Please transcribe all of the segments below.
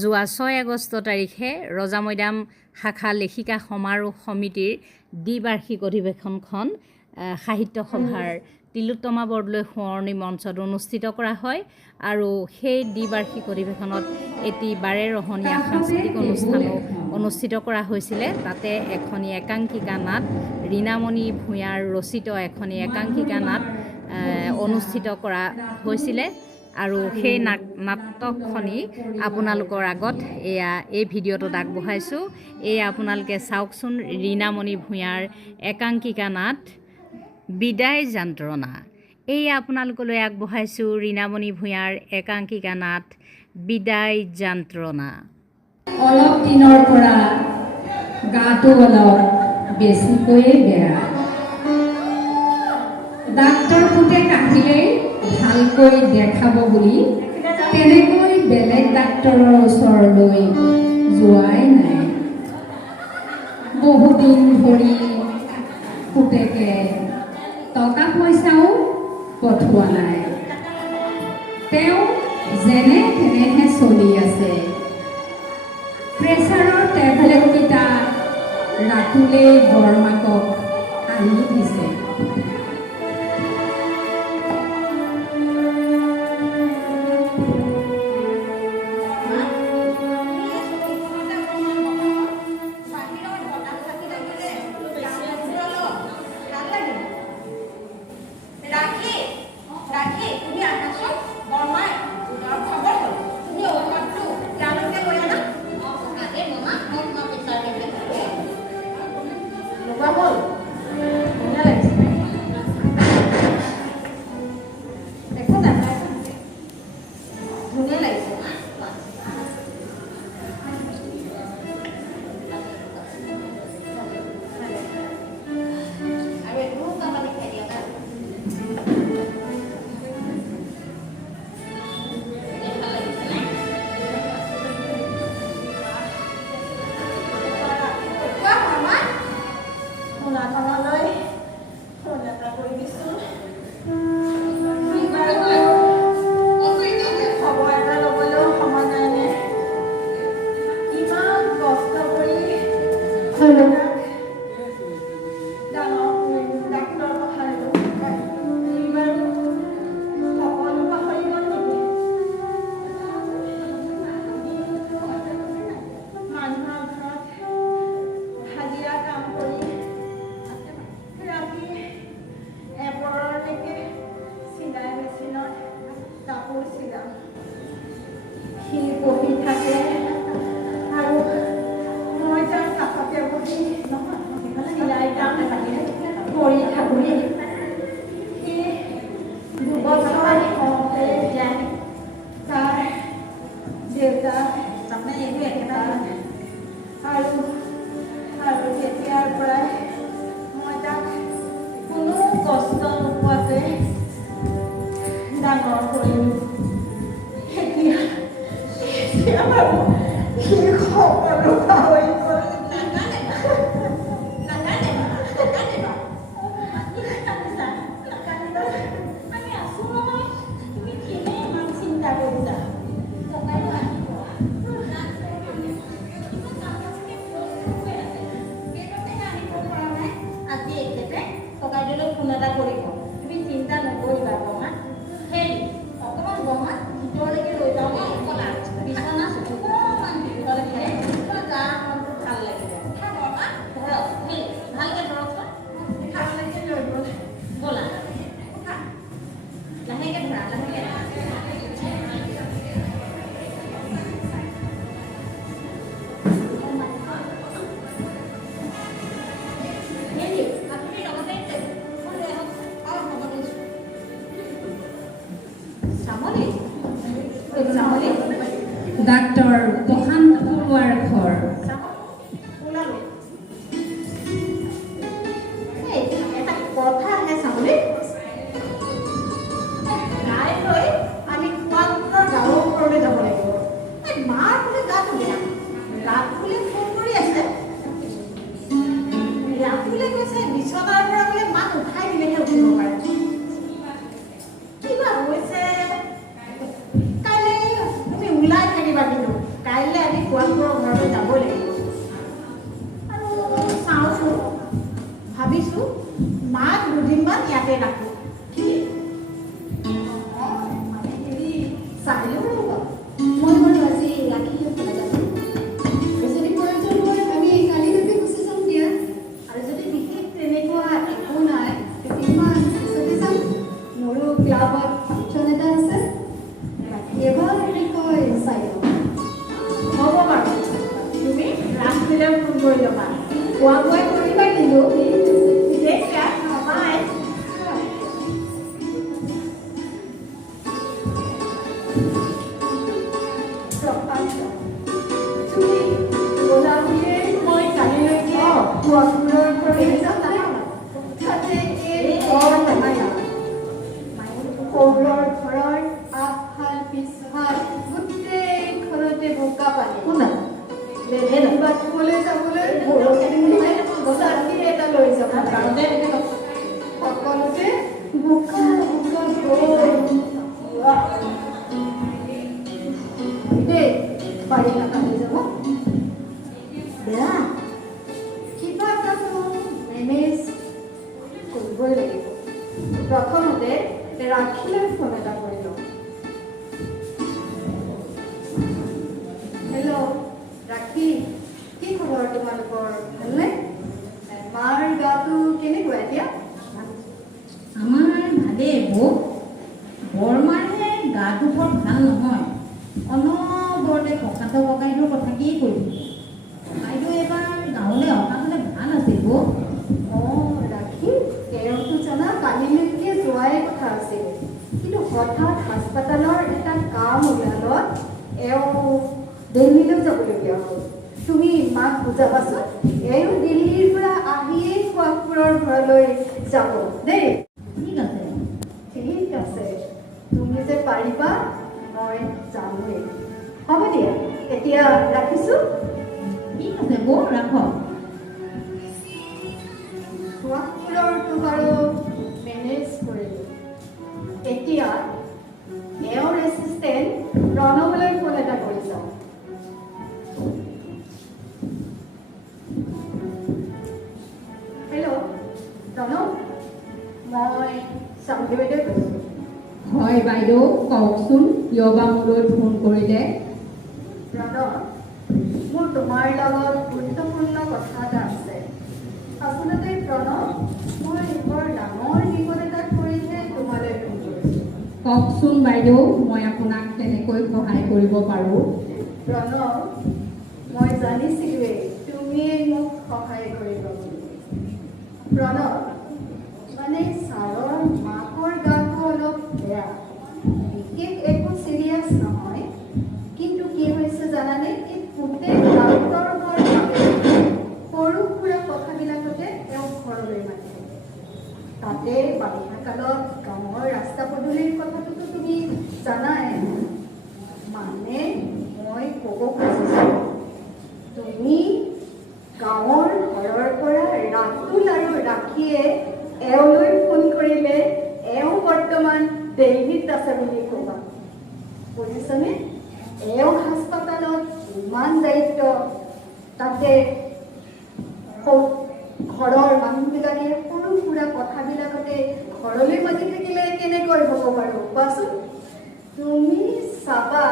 যোৱা 6 আগষ্ট তাৰিখে ৰজা মৈদাম শাখা লেখিকা সমাৰোহ সমিতিৰ দ্বিবাৰ্ষিক অধিৱেশনখন সাহিত্য সভাৰ তিলোত্তমা বৰদলৈ সোঁৱৰণী মঞ্চত অনুষ্ঠিত কৰা হয় আৰু সেই দ্বিবাৰ্ষিক অধিৱেশনত এটি বাৰেৰহণীয়া সাংস্কৃতিক অনুষ্ঠানো অনুষ্ঠিত কৰা হৈছিলে। তাতে এখনি একাংকিকা নাট ৰীণামণি ভূঞাৰ ৰচিত এখনি একাংকিকা নাট অনুষ্ঠিত কৰা হৈছিলে আৰু সেই নাটকখনি আপোনালোকৰ আগত এই ভিডিঅ'টোত আগবঢ়াইছোঁ। এয়া আপোনালোকে চাওকচোন, ৰীণামণি ভূঞাৰ একাংকিকা নাট বিদায় যন্ত্ৰণা। এয়া আপোনালোকলৈ আগবঢ়াইছোঁ ৰীণামণি ভূঞাৰ একাংকিকা নাট বিদায় যন্ত্ৰণা। অলপ দিনৰ পৰা গাটো অলপ বেছিকৈয়ে বেয়া। ডাক্তৰ পুতে কাহিলেই ভালকৈ দেখাব বুলি তেনেকৈ বেলেগ ডাক্তৰৰ ওচৰলৈ যোৱাই নাই। বহুদিন ধৰি পুতেকে টকা পইচাও পঠোৱা নাই। তেওঁ যেনে তেনেহে চলি আছে। প্ৰেছাৰৰ টেবলেটকেইটা ৰাতুলেই বৰমাকক আনি দিছে। ডাক্তৰ প্ৰশান্ত বৰুৱাৰ ঘৰ। কাইলৈ কৰি ল'বা খোৱা বোৱা কৰিবা কিন্তু তেতিয়া নাপায় তুমি গ'লা বুলিয়ে মই কালিলৈকে গছবোৰৰ পৰা তাতে এই ঘৰ নহয় সৌৰৰ ঘৰৰ আগফাল পিছফাল গোটেই ঘৰতে বোকা পানী বাথৰুমলৈ যাবলৈ ছাতি এটা লৈ যাব সকলোতে বোকা বোকা দেই পাৰি নাপাৰি যাব বেয়া কিবা এটাতো মেনেজ কৰিবই লাগিব প্ৰথমতে ৰাখিলৈ ফোন এটা কৰি লওঁ হেল্ল' ৰাখি কি খবৰ তোমালোকৰ ভালনে মাৰ গাটো কেনেকুৱা এতিয়া আমাৰ ভালেই বৌ বৰমাৰহে গাটো বৰ ভাল নহয় অনবৰতে ককাইদেউৰ কথা কি কৈ বাইদেউ এবাৰ গাঁৱলৈ অহা হ'লে ভাল আছিল বৌ ৰাখি তেওঁতো জানা কালিলৈকে যোৱাই কথা আছিল কিন্তু হঠাৎ হাস্পাতালৰ এটা কাম ওলালত এওঁ দিল্লীলৈ যাবলগীয়া হ'ল তুমি মাক বুজাবাচোন এওঁ দিল্লীৰ পৰা আহিয়েই খোৱাপুৰৰ ঘৰলৈ যাব দেই ঠিক আছে তুমি যে পাৰিবা মই জানোৱেই হ'ব দিয়া এতিয়া ৰাখিছোঁ ঠিক আছে বৌ ৰাখক খোৱাপুৰৰটো বাৰু মেনেজ কৰিলোঁ এতিয়া এওঁৰ এছিষ্টেণ্ট প্ৰণৱলৈ ফোন এটা কৰি চাওঁ হেল্ল' প্ৰণৱ মই চামলি বাইদেৱে কৈছোঁ হয় বাইদেউ কওকচোন কিয় বা মোলৈ ফোন কৰিলে প্ৰণৱ মোৰ তোমাৰ লগত গুৰুত্বপূৰ্ণ কথা এটা আছে আচলতে প্ৰণৱ মই বৰ ডাঙৰ বিপদ এটাত পৰিহে তোমালৈ ফোন কৰিছোঁ কওকচোন বাইদেউ মই আপোনাক কেনেকৈ সহায় কৰিব পাৰোঁ প্ৰণৱ মই জানিছিলোঁৱেই তুমিয়েই মোক সহায় কৰিব বুলি প্ৰণৱ মানে ছাৰৰ মাকৰ গাটো অলপ বেয়া বিশেষ একো চিৰিয়াছ নহয় কিন্তু কি হৈছে জানানে এই গোটেই ডাক্তৰ ঘৰ সৰু সুৰা কথাবিলাকতে তেওঁ ঘৰলৈ মাতে তাতে বাৰিষা কালত গাঁৱৰ ৰাস্তা পদূলিৰ কথাটোতো তুমি জানাই মানে মই ক'ব খুজিছোঁ তুমি গাঁৱৰ ঘৰৰ পৰা ৰাতুল আৰু ৰাখীয়ে এওঁলৈ ফোন কৰিলে এওঁ বৰ্তমান দিল্লীত আছে বুলি ক'বা বুজিছানে এওঁ হাস্পাতালত ইমান দায়িত্ব তাতে ঘৰৰ মানুহবিলাকে সৰু সুৰা কথাবিলাকতে ঘৰলৈ মাতি থাকিলে কেনেকৈ হ'ব বাৰু কোৱাচোন তুমি চাবা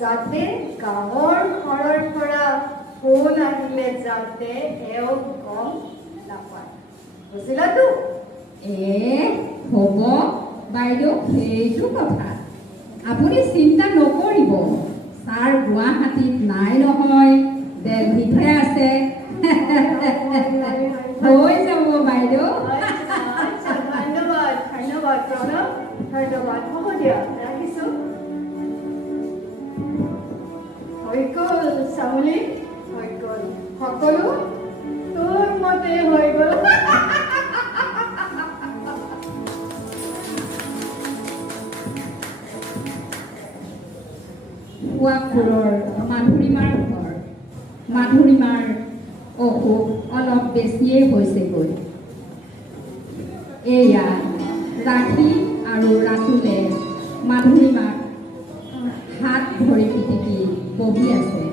যাতে গাঁৱৰ ঘৰৰ পৰা ফোন আহিলে যাতে এওঁ গম নাপায় বুজিলাতো হ'ব বাইদেউ সেইটো কথা আপুনি চিন্তা নকৰিব ছাৰ গুৱাহাটীত নাই নহয় দিল্লীতহে আছে হৈ যাব বাইদেউ ধন্যবাদ ধন্যবাদ প্ৰণৱ ধন্যবাদ হ'ব দিয়া ৰাখিছোঁ হৈ গ'ল চামলি হৈ গ'ল সকলো তোৰ মতে হৈ গ'ল খোৱাপুৰৰ মাধুৰীমাৰ ঘৰ মাধুৰীমাৰ অসুখ অলপ বেছিয়ে হৈছেগৈ এয়া ৰাখী আৰু ৰাতুলে মাধুৰীমাক হাত ধৰি পিটিকি বহি আছে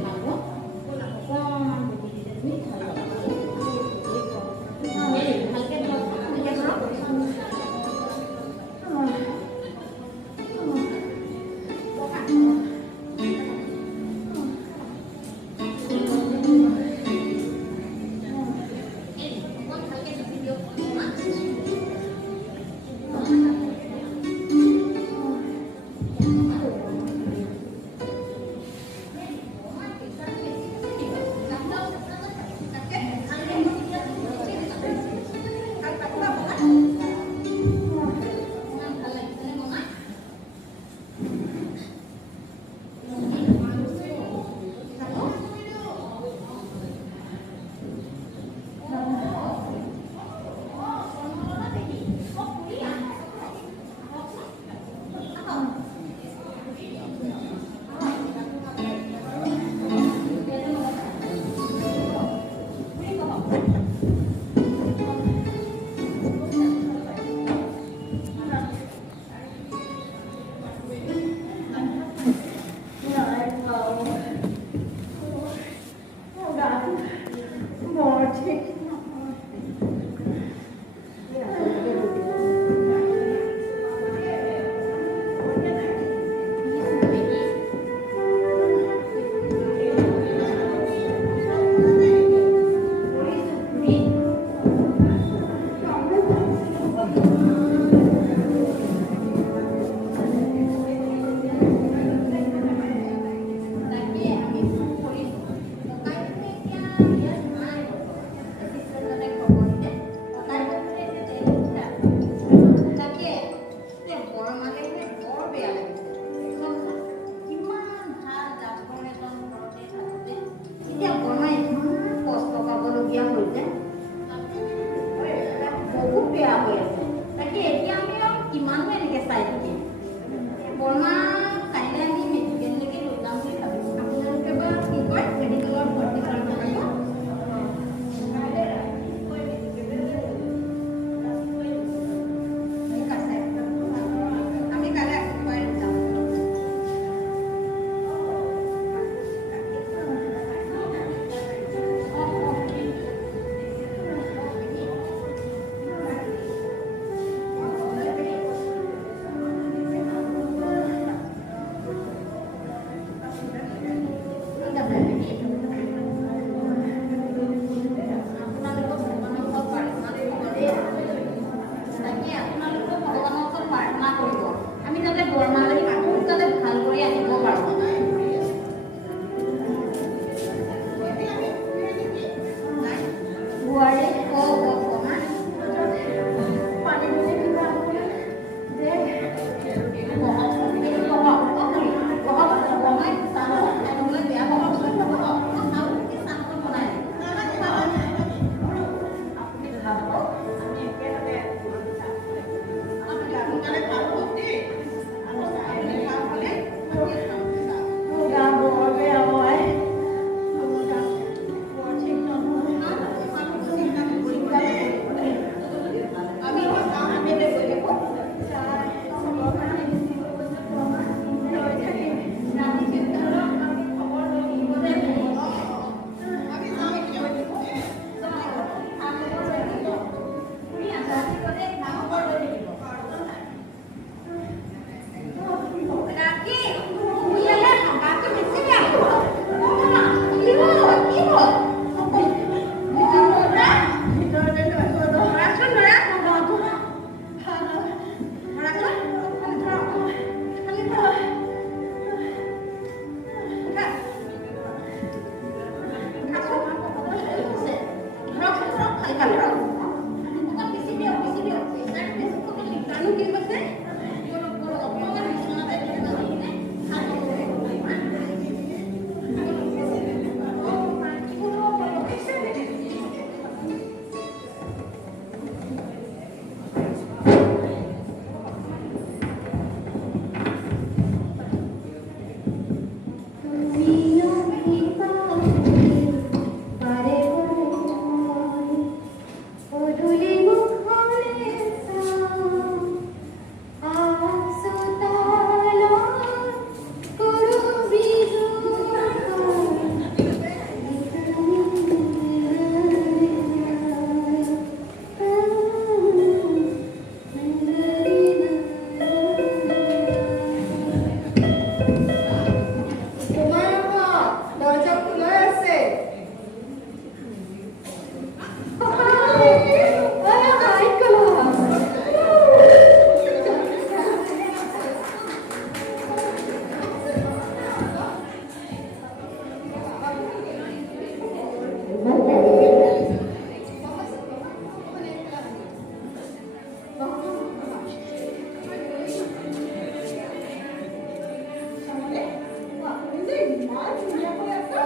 ইমান ধুনীয়াকৈ আছা।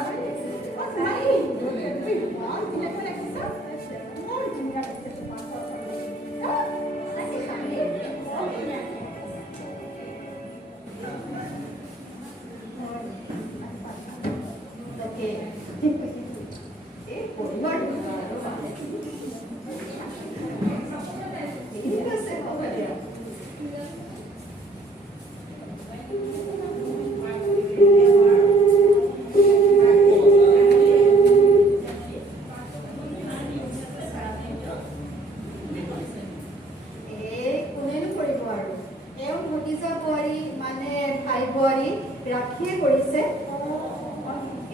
ছোৱালী, ইমান ধুনীয়াকৈ ৰাখিছা। বৰ ধুনীয়া লাগিছে তোমাৰ ঘৰখন। তাকে এই পৰিবাৰ ঠিক আছে, হ'ব দিয়া। কোনেনো কৰিব আৰু এওঁ ভতিজা বোৱাৰী মানে ভাই বোৱাৰী ৰাখিয়ে কৰিছে।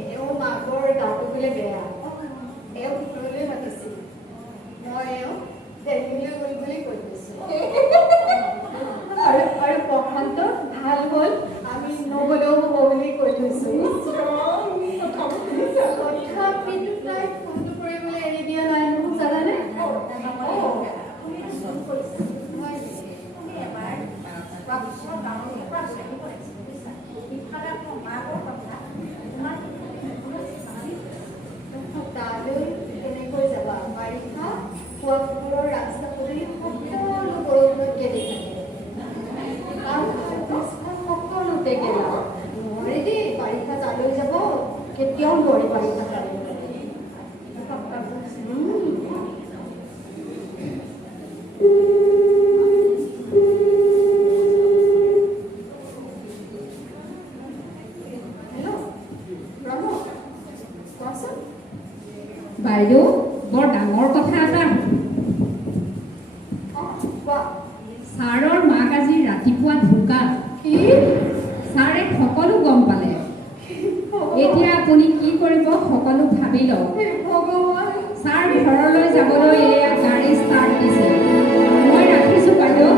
এওঁ মাকৰ গাটো বোলে বেয়া, এওঁ ভিতৰলৈ মাতিছিল। মই এওঁ দেলহিলৈ গ'ল বুলি কৈ দিছোঁ। আৰু প্ৰশান্ত ভাল হ'ল, আমি নগ'লেও হ'ব বুলি কৈ থৈছোঁ। তথাপিতো তাই ফোনটো কৰিবলৈ এৰি দিয়া নাই নহয়, জানানে? তালৈ কেনেকৈ যাবা? বাৰিষা খোৱাবোৰৰ ৰাস্তা পদূলি সকলো বৰষুণত গেলি থাকে। সকলোতে গেলা। নোৱাৰি দেই বাৰিষা তালৈ যাব, কেতিয়াও নোৱাৰি বাৰিষা তালৈ। বাইদেউ, বৰ ডাঙৰ কথা এটা। ছাৰৰ মাক আজি ৰাতিপুৱা ঢুকাল। ছাৰে সকলো গম পালে। এতিয়া আপুনি কি কৰিব সকলো ভাবি লওক। ছাৰ ঘৰলৈ যাবলৈ এয়া গাড়ী ষ্টাৰ্ট দিছে। মই ৰাখিছোঁ বাইদেউ।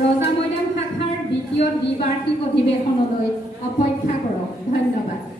ৰজা মৈদাম শাখাৰ দ্বিতীয় দ্বিবাৰ্ষিক অধিৱেশনলৈ অপেক্ষা কৰক। ধন্যবাদ।